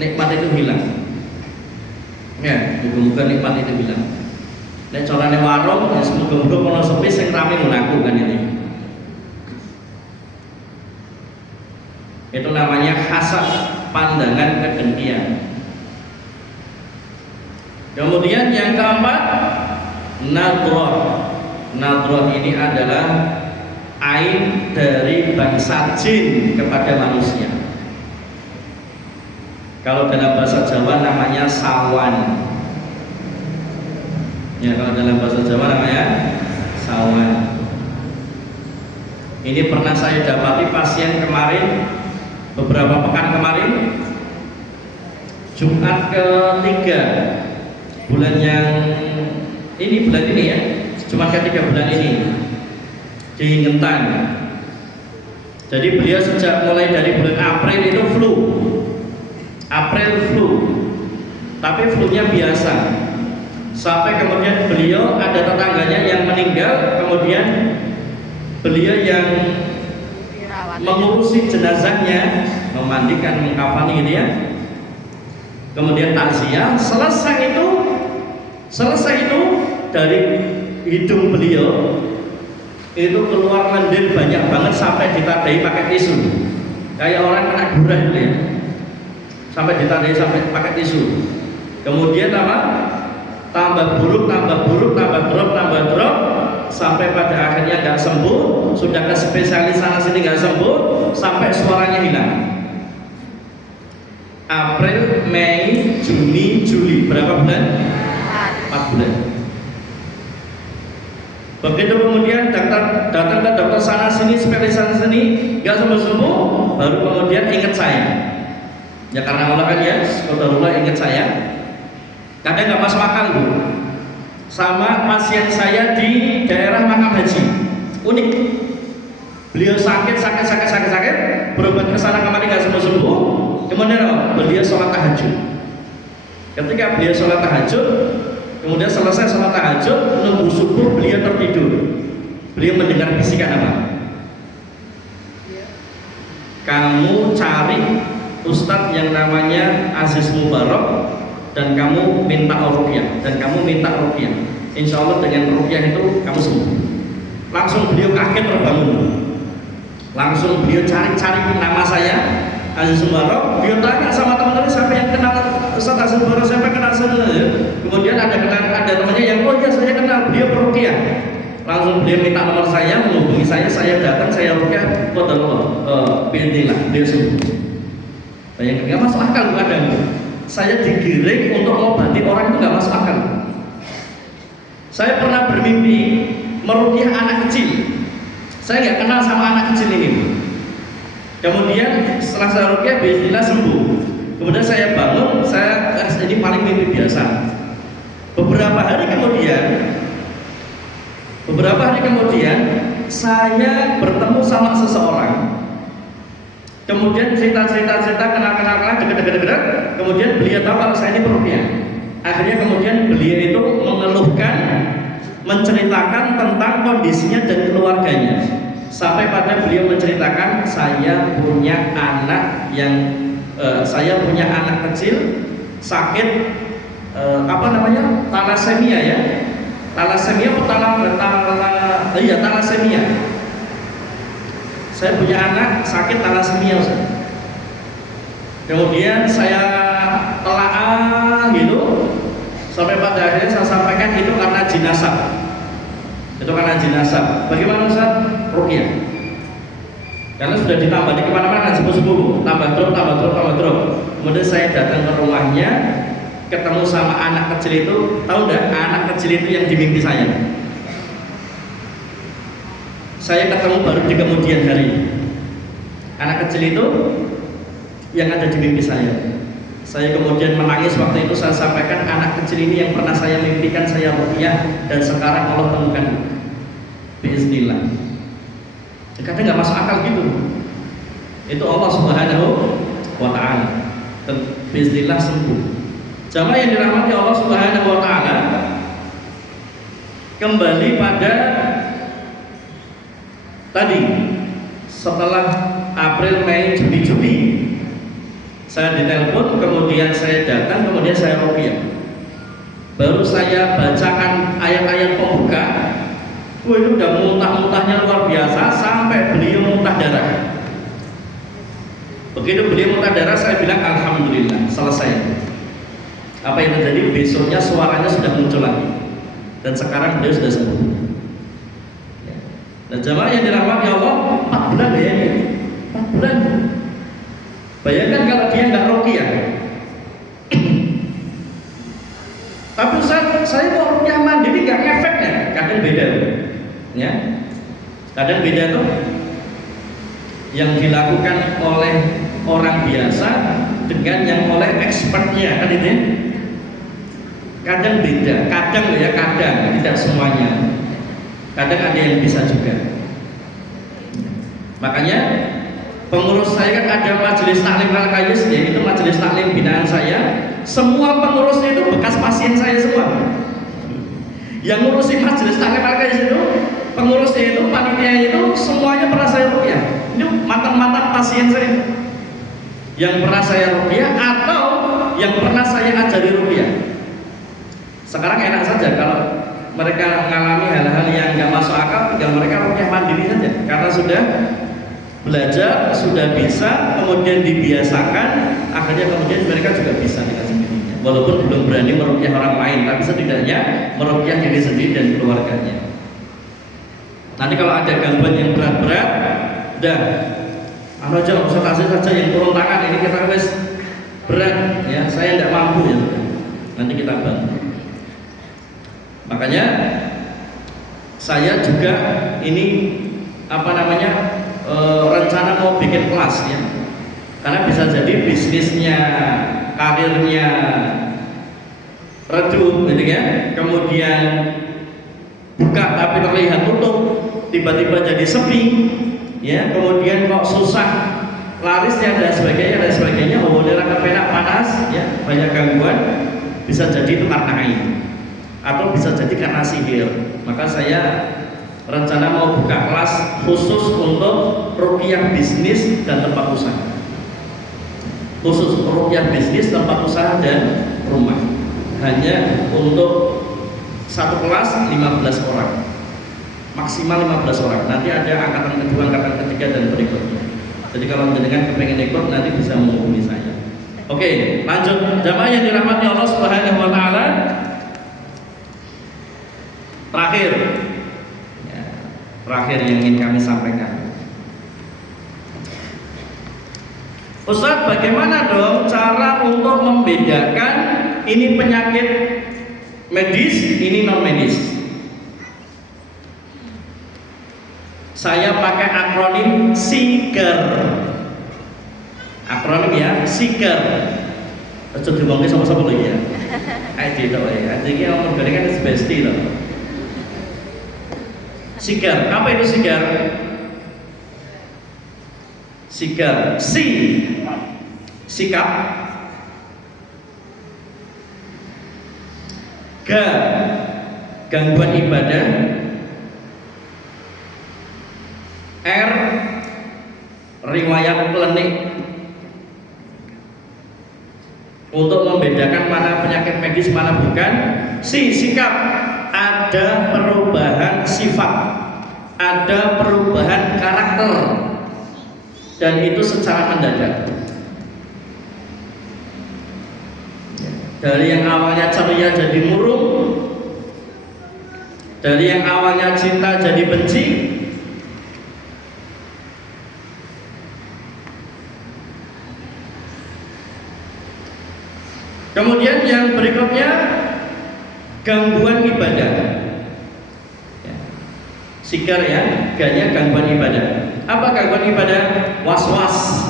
nikmat itu hilang. Ya, semoga nikmat itu hilang. Nek carane warung, ya semoga kono sepi sing rame ngono kan ini. Itu namanya hasad, pandangan kedengkian. Kemudian yang keempat, nadroh. Nadroh ini adalah ain dari bangsa jin kepada manusia. Kalau dalam bahasa Jawa namanya sawan. Ya, kalau dalam bahasa Jawa namanya sawan. Ini pernah saya dapati pasien kemarin, beberapa pekan kemarin, Jumat ketiga bulan yang ini, bulan ini ya, Jumat ketiga bulan ini di Ngentang. Jadi beliau sejak mulai dari bulan April itu flu, tapi flu-nya biasa. Sampai kemudian beliau ada tetangganya yang meninggal, kemudian beliau yang mengurusi jenazahnya, memandikan, mengkafani gitu ya. Kemudian takziah, selesai itu dari hidung beliau itu keluar lendir banyak banget sampai ditandai pakai tisu. Kayak orang kena gurah gitu ya. Sampai ditandai sampai pakai tisu. Kemudian apa? Tambah buruk, drop sampai pada akhirnya nggak sembuh, sudah ke spesialis sana sini nggak sembuh, sampai suaranya hilang. April, Mei, Juni, Juli, berapa bulan? 4 bulan. Begitu kemudian datang ke dokter sana sini, spesialis sana sini, nggak sembuh, baru kemudian ingat saya. Ya karena Allah kan ya, qadarullah ingat saya. Kadang nggak masuk akal Bu. Sama pasien saya di daerah makam haji, unik. Beliau sakit, berobat ke sana kemarin nggak sembuh. Kemudian beliau sholat tahajud. Ketika beliau sholat tahajud, kemudian selesai sholat tahajud, nunggu subuh beliau tertidur. Beliau mendengar bisikan apa? Kamu cari ustadz yang namanya Aziz Mubarak dan kamu minta ruqyah, insya Allah dengan ruqyah itu kamu sembuh. Langsung beliau kaget terbangun, langsung beliau cari nama saya Aziz Mubarak. Beliau tanya sama teman-teman siapa yang kenal Ustaz Aziz Mubarak, siapa kenal saya. Kemudian ada temannya yang oh ya saya kenal, beliau peruqyah. Langsung beliau minta nomor saya, menghubungi saya datang, saya ruqyah, qadarullah, pilihlah beliau sembuh. Bayangkan, nggak masuk akal kadang. Saya digiring untuk mengobati orang itu nggak masuk akal. Saya pernah bermimpi meruqyah anak kecil. Saya nggak kenal sama anak kecil ini. Kemudian setelah saya ruqyah, bismillah sembuh. Kemudian saya bangun, ini paling mimpi biasa. Beberapa hari kemudian saya bertemu sama seseorang. Kemudian cerita, kenal, deket. Kemudian beliau tahu kalau saya ini peruqyah. Akhirnya kemudian beliau itu menceritakan tentang kondisinya dan keluarganya. Sampai pada beliau menceritakan saya punya anak kecil sakit talasemia ya. Talasemia. Saya punya anak sakit talasemia. Kemudian saya telaah gitu sampai pada akhirnya saya sampaikan itu karena jenazah. Bagaimana Ustaz? Ruqyah. Karena sudah ditambah di kemana-mana sembuh, tambah drop. Kemudian saya datang ke rumahnya, ketemu sama anak kecil itu. Tahu nggak anak kecil itu yang di mimpi saya? Saya ketemu baru di kemudian hari. Anak kecil itu yang ada di mimpi saya. Saya kemudian menangis waktu itu. Saya sampaikan, anak kecil ini yang pernah saya mimpikan saya ruqyah dan sekarang Allah temukan. Bismillah. Kadang nggak masuk akal gitu. Itu Allah Subhanahu wa Ta'ala. Dan bismillah sembuh. Jamaah yang dirahmati Allah Subhanahu wa Ta'ala, kembali pada tadi, setelah April, Mei, Juni, saya ditelepon, kemudian saya datang, kemudian saya ruqyah. Baru saya bacakan ayat-ayat pembuka, itu udah muntah-muntahnya luar biasa sampai beliau muntah darah. Begitu beliau muntah darah, saya bilang alhamdulillah, selesai. Apa yang terjadi? Besoknya suaranya sudah muncul lagi, dan sekarang beliau sudah sembuh. Dan jamaah yang dirahmati Allah, 4 bulan ya ini, 4 bulan. Bayangkan kalau dia nggak ruqyah. Tapi saya mau ruqyah mandiri nggak ngefek ya? Kadang beda, ya. Kadang beda tuh yang dilakukan oleh orang biasa dengan yang oleh expertnya, kan itu ya? Kadang beda, kadang ya, kadang tidak semuanya. Kadang ada yang bisa juga. Makanya pengurus saya kan ada majelis taklim Al-Kayis, yaitu majelis taklim binaan saya. Semua pengurusnya itu bekas pasien saya semua. Yang ngurusi majelis taklim Al-Kayis itu, pengurusnya itu, panitia itu, semuanya pernah saya ruqyah. Ini mantan-mantan pasien saya yang pernah saya ruqyah atau yang pernah saya ajari ruqyah. Sekarang enak saja kalau mereka mengalami hal-hal yang nggak masuk akal, tinggal mereka ruqyah mandiri saja, karena sudah belajar, sudah bisa, kemudian dibiasakan, akhirnya kemudian mereka juga bisa dengan sendirinya. Walaupun belum berani meruqyah orang lain, tapi setidaknya meruqyah diri sendiri dan keluarganya. Nanti kalau ada gangguan yang berat-berat, udah, aja konsultasi saja yang turun tangan, ini kita wes berat, ya saya tidak mampu ya, nanti kita bantu. Makanya saya juga ini apa namanya rencana mau bikin kelas ya, karena bisa jadi bisnisnya, karirnya redup gitu ya, kemudian buka tapi terlihat tutup, tiba-tiba jadi sepi ya, kemudian kok susah larisnya dan sebagainya, hubungan kepenak panas ya, banyak gangguan, bisa jadi itu karena ain atau bisa jadi karena sihir. Maka saya rencana mau buka kelas khusus untuk ruqyah bisnis dan tempat usaha, khusus ruqyah bisnis, tempat usaha dan rumah, hanya untuk satu kelas 15 orang, maksimal 15 orang. Nanti ada angkatan kedua, angkatan ketiga dan berikutnya. Jadi kalau jenengan kepengen ikut nanti bisa menghubungi saya. Oke, lanjut jamaah yang dirahmati Allah Subhanahu wa Ta'ala. Terakhir yang ingin kami sampaikan, Ustadz, bagaimana dong cara untuk membedakan ini penyakit medis, ini non medis? Saya pakai akronim SIGER. Akronim ya, SIGER. Coba dimongke sama-sama lagi ya. Aja tok ya. Aja iki omong gede kan besti loh. SIGER, apa itu SIGER? SIGER, sikap, gangguan ibadah, riwayat klinik. Untuk membedakan mana penyakit medis, mana bukan. Sikap, ada perubahan sifat, ada perubahan karakter, dan itu secara mendadak. Dari yang awalnya ceria jadi murung, dari yang awalnya cinta jadi benci, kemudian yang berikutnya gangguan ibadah. SIGER ya, ganya gangguan ibadah. Apa gangguan ibadah? Was-was,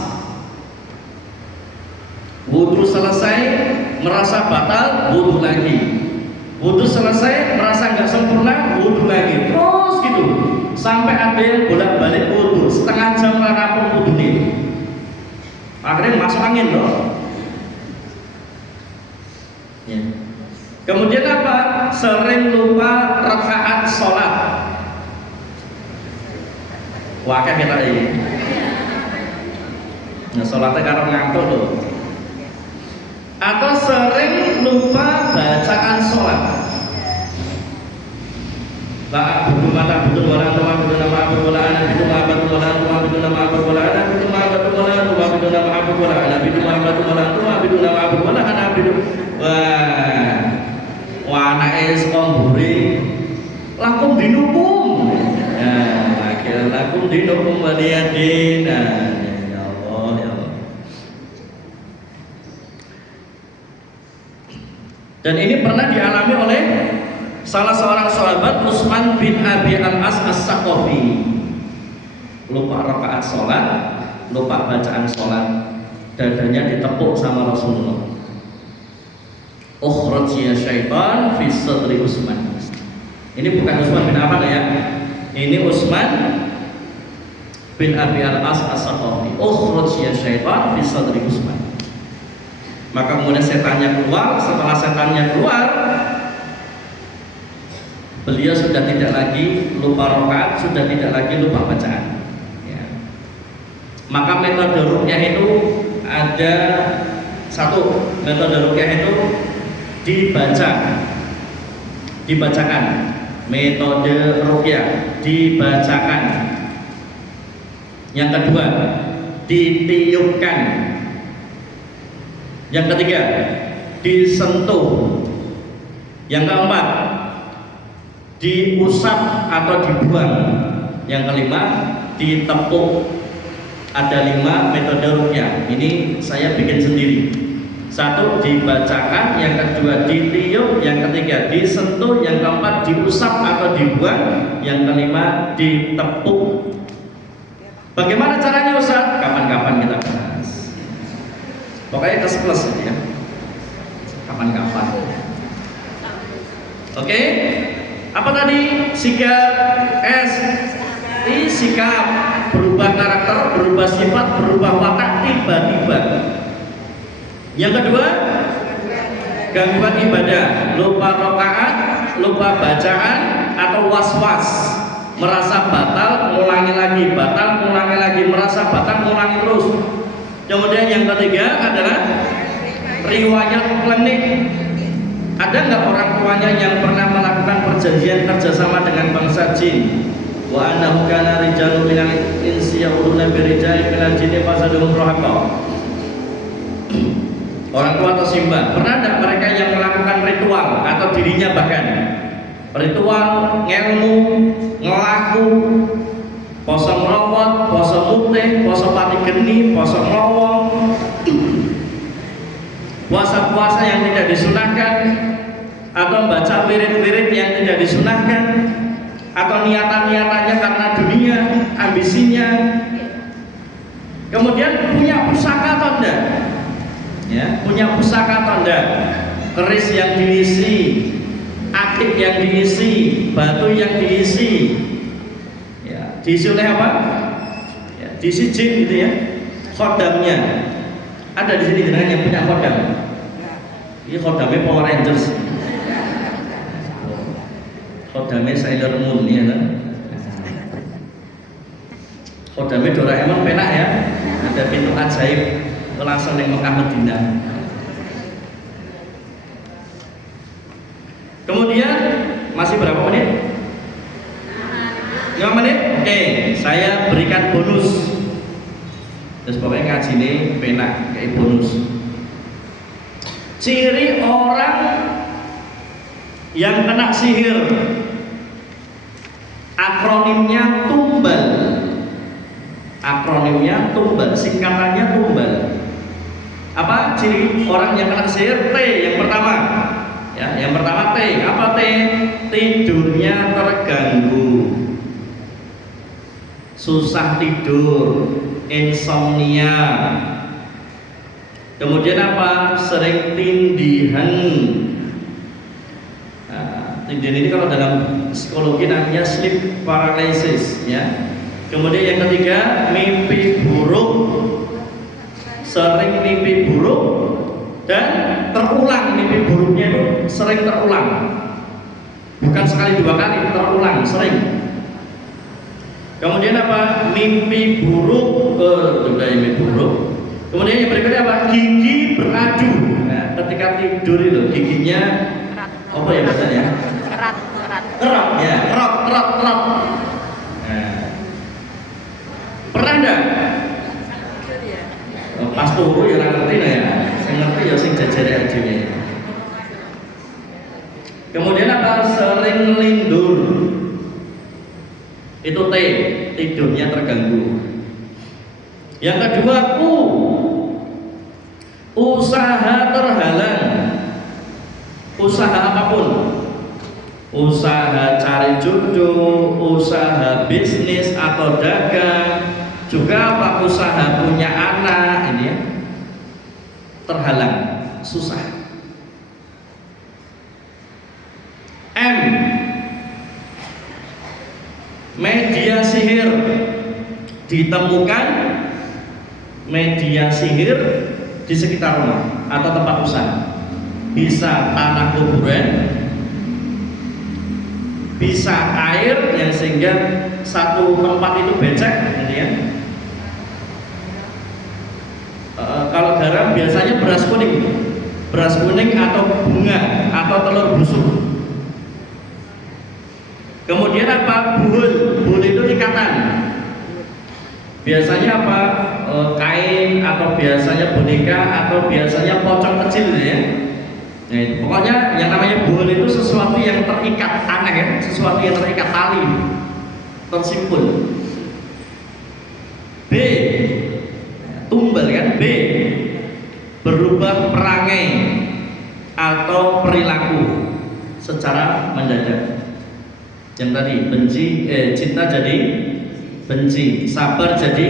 Wudhu selesai merasa batal, wudhu lagi. Wudhu selesai merasa nggak sempurna, wudhu lagi. Terus gitu sampai ada yang bolak-balik wudhu setengah jam rampung wudhu nih. Akhirnya masuk angin loh. Ya. Kemudian apa? Sering lupa rakaat sholat. Wah kan kita ini. Nah sholatnya karo ngantuk loh. Atau sering lupa bacaan sholat. La abudu ma la abudu wa la abudu nama abudu wa la abudu ma abudu wa la abudu nama abudu wa la abudu ma abudu wa la abudu nama abudu wa la abudu ma abudu wa la abudu nama abudu wa la abudu. Wah anake sekomburi lakum dinukum. Nah, akhirnya lakum dinukum waliyadin. Ya Allah, ya Allah. Dan ini pernah dialami oleh salah seorang sahabat Utsman bin Abi Al-As As-Saqafi. Lupa rakaat sholat, lupa bacaan sholat, dadanya ditepuk sama Rasulullah. Ukhraj ya syaitan fi sadri Utsman. Ini bukan Utsman bin Affan ya. Ini Utsman bin Abi Al-As As-Saqafi. Ukhraj ya syaitan fi sadri Utsman. Maka kemudian setannya keluar. Setelah setannya keluar, beliau sudah tidak lagi lupa rakaat, sudah tidak lagi lupa bacaan. Ya. Maka metode ruqyah itu ada satu. Metode ruqyah itu dibacakan. Metode ruqyah dibacakan. Yang kedua, ditiupkan. Yang ketiga, disentuh. Yang keempat, diusap atau dibuang. Yang kelima, ditepuk. Ada 5 metode ruqyah. Ini saya bikin sendiri. 1 dibacakan, yang kedua ditiup, yang ketiga disentuh, yang keempat diusap atau dibuang, yang kelima ditepuk. Bagaimana caranya Ustaz? Kapan-kapan kita bahas. Pokoknya plus ya. Kapan-kapan. Oke? Apa tadi? Sikap, berubah karakter, berubah sifat, berubah watak tiba-tiba. Yang kedua, gangguan ibadah, lupa rakaat, lupa bacaan, atau was-was, merasa batal, ngulangi lagi, batal, ngulangi lagi, merasa batal, ngulangi terus. Kemudian yang ketiga adalah riwayat klinik. Ada nggak orang tuanya yang pernah melakukan perjanjian kerjasama dengan bangsa jin? Wa annahu kana rijalun minal insi ya'uduna birijalin minal jinni fasadhum rahaqa. Orang tua atau simba, pernah tidak mereka yang melakukan ritual atau dirinya bahkan ritual, ngelmu, ngelaku, poso ngerawat, poso mutih, poso pati geni, poso ngelowong, puasa-puasa yang tidak disunahkan, atau baca wirid-wirid yang tidak disunahkan, atau niatan-niatannya karena dunia, ambisinya. Kemudian punya pusaka atau tidak? Ya, punya pusaka atau tidak? Keris yang diisi, akik yang diisi, batu yang diisi. Ya, diisi oleh apa? Ya, diisi jin gitu ya. Khodamnya ada di sini jenengan yang punya khodam. Ini khodamnya Power Rangers. Khodamnya Sailor Moon ya kan? Khodamnya Doraemon penak ya. Ada pintu ajaib langsung di Mekah Madinah. Kemudian masih berapa menit? 5 menit? Oke, saya berikan bonus. Terus pokoknya ngaji ini penak kayak bonus. Ciri orang yang kena sihir, akronimnya tumbal. Akronimnya tumbal, singkatannya tumbal. Apa ciri orang yang kena sihir? T yang pertama. Ya, yang pertama T. Apa T? Tidurnya terganggu, susah tidur, insomnia. Kemudian apa? Sering tindihan. Nah, tindihan ini kalau dalam psikologi namanya sleep paralysis, ya. Kemudian yang ketiga, mimpi buruk. Sering mimpi buruk dan terulang, mimpi buruknya itu sering terulang. Bukan sekali dua kali, terulang, sering. Kemudian apa? Mimpi buruk, mimpi buruk. Kemudian yang berikutnya apa? Gigi beradu. Nah, ketika tidur itu giginya apa ya bahasanya? Kerat. Kerap ya, kerap. Nah, pernah enggak? Pas turu ya ora ngerti ya. Sing ngerti ya sing jajare dhewe. Kemudian apa? Sering lindur. Itu T, tidurnya terganggu. Yang kedua usaha terhalang. Usaha apapun. Usaha cari jodoh, usaha bisnis atau dagang, juga apa usaha punya anak ini ya, terhalang, susah. M, media sihir. Ditemukan media sihir di sekitar rumah atau tempat usaha. Bisa tanah kuburan, bisa air yang sehingga satu tempat itu becek, gitu ya. Kalau garam biasanya beras kuning atau bunga atau telur busuk. Kemudian apa? Buhul itu ikatan. Biasanya apa? Kain atau biasanya boneka atau biasanya pocong kecil ya. Nah, pokoknya yang namanya buhul itu sesuatu yang terikat, aneh ya, sesuatu yang terikat tali, tersimpul. B, tumbal kan? B, berubah perangai atau perilaku secara mendadak. Yang tadi benci, cinta jadi benci, sabar jadi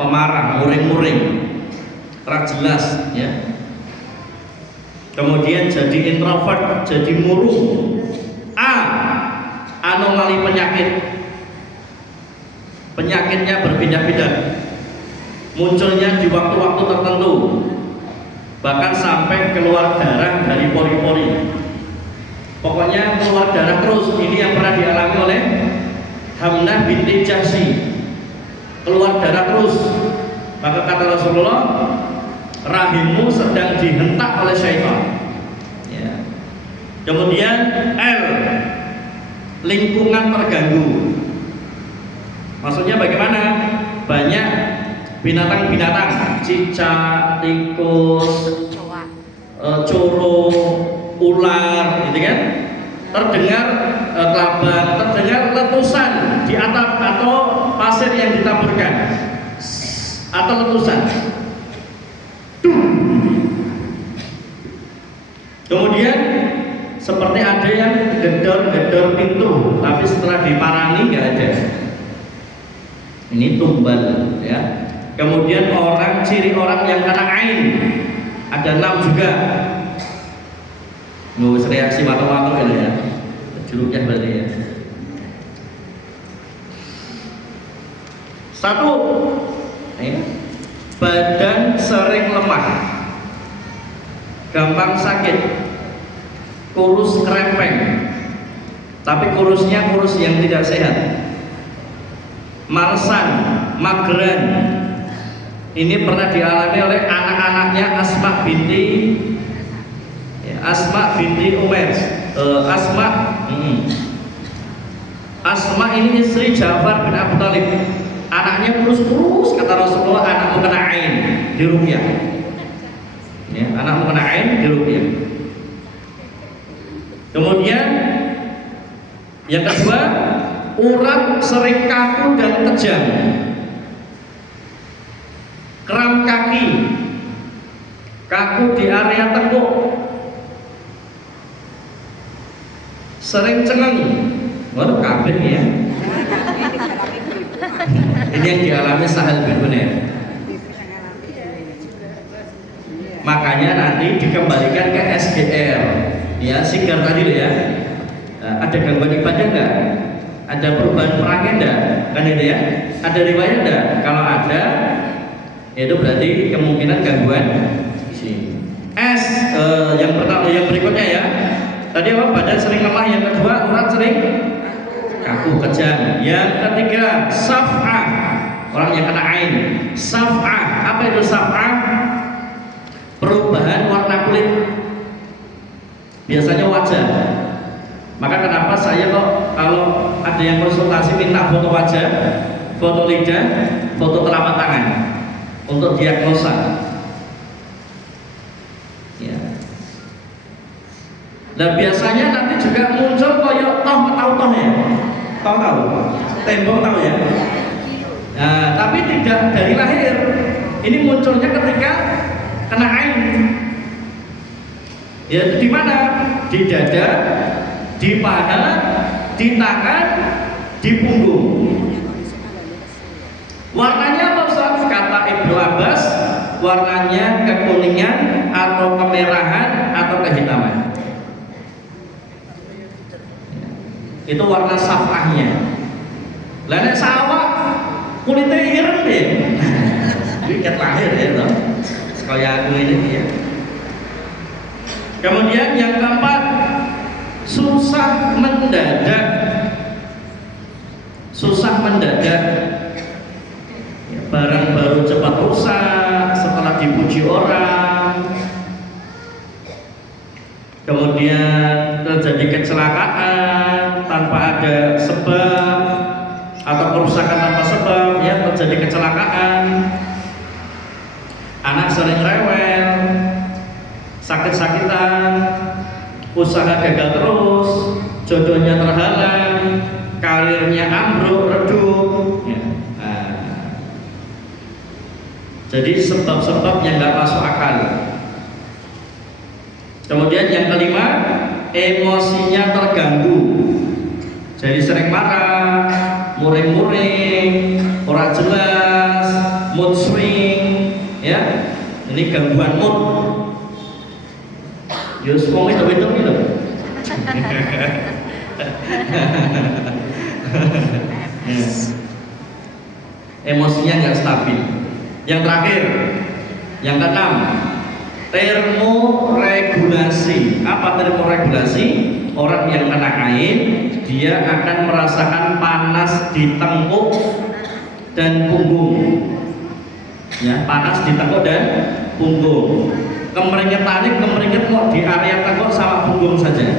pemarah, muring-muring, rak jelas ya. Kemudian jadi introvert, jadi murung. A, anomali penyakit. Penyakitnya berpindah-pindah, munculnya di waktu-waktu tertentu, bahkan sampai keluar darah dari pori-pori. Pokoknya keluar darah terus. Ini yang pernah dialami oleh Hamnah binti Jahsy. Keluar darah terus. Maka kata Rasulullah, rahimmu sedang dihentak oleh syaitan ya. Kemudian L, lingkungan terganggu. Maksudnya bagaimana? Banyak binatang-binatang, cicak, tikus, coro, ular, gitu kan? Terdengar kelabang, terdengar letusan di atap atau pasir yang ditaburkan, atau letusan. Kemudian seperti ada yang gedor-gedor pintu, tapi setelah diparani nggak ada. Ini tumbal ya. Kemudian ciri orang yang kena ain, ada 6 juga. Nggak reaksi mata-mata gitu ya. Jeruknya berarti ya. 1, badan sering lemah, gampang sakit, kurus kerempeng, tapi kurusnya kurus yang tidak sehat, malesan, mageran. Ini pernah dialami oleh anak-anaknya Asma binti Umair. Asma ini istri Ja'far bin Abi Thalib. Anaknya kurus-kurus, kata Rasulullah, anakmu kena ain di ruqyah. Ya, anakmu kena ain di ruqyah. Kemudian yang kedua, urat sering kaku dan kejang, kram kaki, kaku di area tengkuk, sering cengeng. Waduh, kabeh ya. Ini yang dialami Sahal bin Hunayf. Makanya nanti dikembalikan ke SGR, ya sigar tadi loh ya. Ada gangguan ibadah enggak? Ada perubahan perangai enggak? Kan itu ya. Ada riwayat enggak? Kalau ada, itu berarti kemungkinan gangguan isi. Yang pertama, yang berikutnya ya. Tadi apa? Badan sering lemah. Yang kedua, urat sering kaku, kejang. Yang ketiga, saf'ah. Orang yang kena ain. Saf'ah. Apa itu saf'ah? Perubahan warna kulit. Biasanya wajah. Maka kenapa saya kok kalau ada yang konsultasi minta foto wajah, foto lidah, foto telapak tangan untuk diagnosa. Ya. Dan biasanya nanti juga muncul koyok tahu ya, tahu, tembok tahu ya. Nah, tapi tidak dari lahir. Ini munculnya ketika kena ain. Ya, di mana? Di dada, di paha, di tangan, di punggung. Warnanya apa Ustaz? Kata Ibnu Abbas, warnanya kekuningan atau kemerahan atau kehitaman. Itu warna safahnya. Lainnya sawah kulitnya ireng deh. Ikat lahir ya toh. Kayak aku ini ya. Kemudian yang keempat, susah mendadak. Susah mendadak. Ya, barang baru cepat rusak setelah dipuji orang. Kemudian terjadi kecelakaan tanpa ada sebab atau kerusakan tanpa sebab, ya terjadi kecelakaan. Anak sering rewel, sakit-sakitan, usaha gagal terus, jodohnya terhalang, karirnya ambruk, redup. Ya. Nah, jadi sebab-sebab yang nggak masuk akal. Kemudian yang kelima, emosinya terganggu. Jadi sering marah, muring-muring, ora jelas, mood swing, ya. Ini gangguan mood. Ya semua itu gitu. Emosinya nggak stabil. Yang terakhir, yang keenam, termoregulasi. Apa termoregulasi? Orang yang kena ain, dia akan merasakan panas di tengkuk dan punggung. Ya, panas di tengkuk dan punggung. Kemeringet kok di area tengkuk sama punggung saja.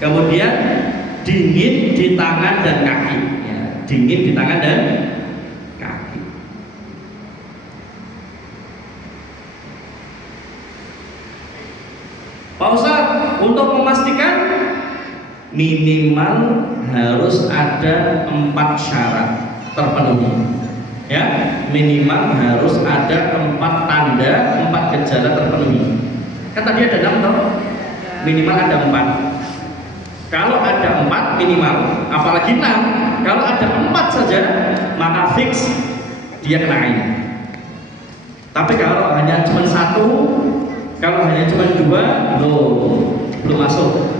Kemudian dingin di tangan dan kaki. Ya, dingin di tangan dan kaki. Pak Ustadz, untuk memastikan minimal harus ada 4 syarat terpenuhi. Ya, minimal harus ada 4 tanda, 4 gejala terpenuhi. Kan tadi ada 6 toh? Minimal ada 4. Kalau ada 4 minimal, apalagi 6, kalau ada 4 saja, maka fix dia kena ain. Tapi kalau hanya cuma 1, kalau hanya cuma 2, belum masuk.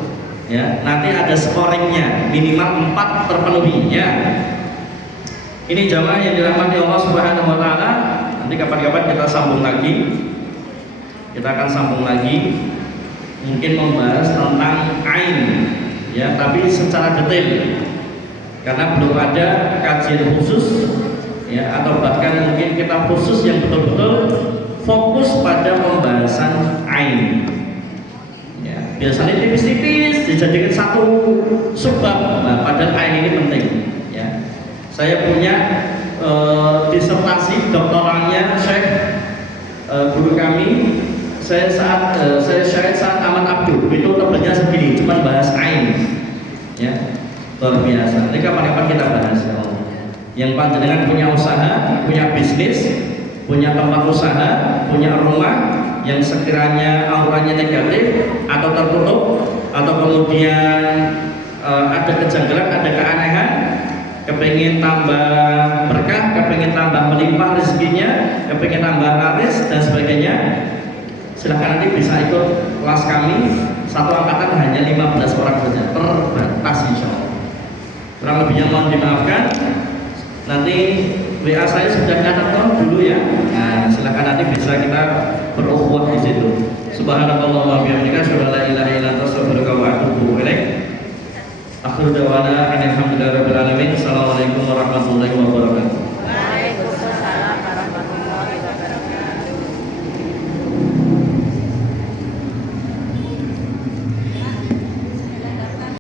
Ya, nanti ada scoringnya, minimal 4 terpenuhi. Ya. Ini jamaah yang dirahmati Allah Subhanahu wa taala. Nanti kapan-kapan kita sambung lagi. Kita akan sambung lagi, mungkin membahas tentang ain, ya, tapi secara detail. Karena belum ada kajian khusus, ya, atau bahkan mungkin kita khusus yang betul-betul fokus pada pembahasan ain. Ya, biasanya tipis-tipis dijadikan satu subbab. Nah, padahal ain ini penting. Ya. Saya punya disertasi doktoralnya Syekh guru kami. Saya syahid saat Ahmad Abdul, itu tebelnya segini, cuma bahas ain. Ya, luar biasa. Nanti kapan-kapan kita bahas. Yang panjenengan punya usaha, punya bisnis, punya tempat usaha, punya rumah yang sekiranya auranya negatif atau tertutup, atau kemudian ada kejanggalan, ada keanehan, kepingin tambah berkah, kepingin tambah melimpah rezekinya, kepingin tambah laris dan sebagainya, silahkan nanti bisa ikut kelas kami. Satu angkatan hanya 15 orang saja, terbatas insya Allah. Kurang lebihnya mohon dimaafkan. Nanti WA saya sudah catat dulu ya. Nah, silahkan nanti bisa kita berukhuwah di situ. Subhanallah wa bihamdika, asyhadu an la ilaha illa anta, astaghfiruka wa atubu ilaik. Akhiru da'wana alhamdulillahi rabbil alamin. Assalamualaikum warahmatullahi wabarakatuh.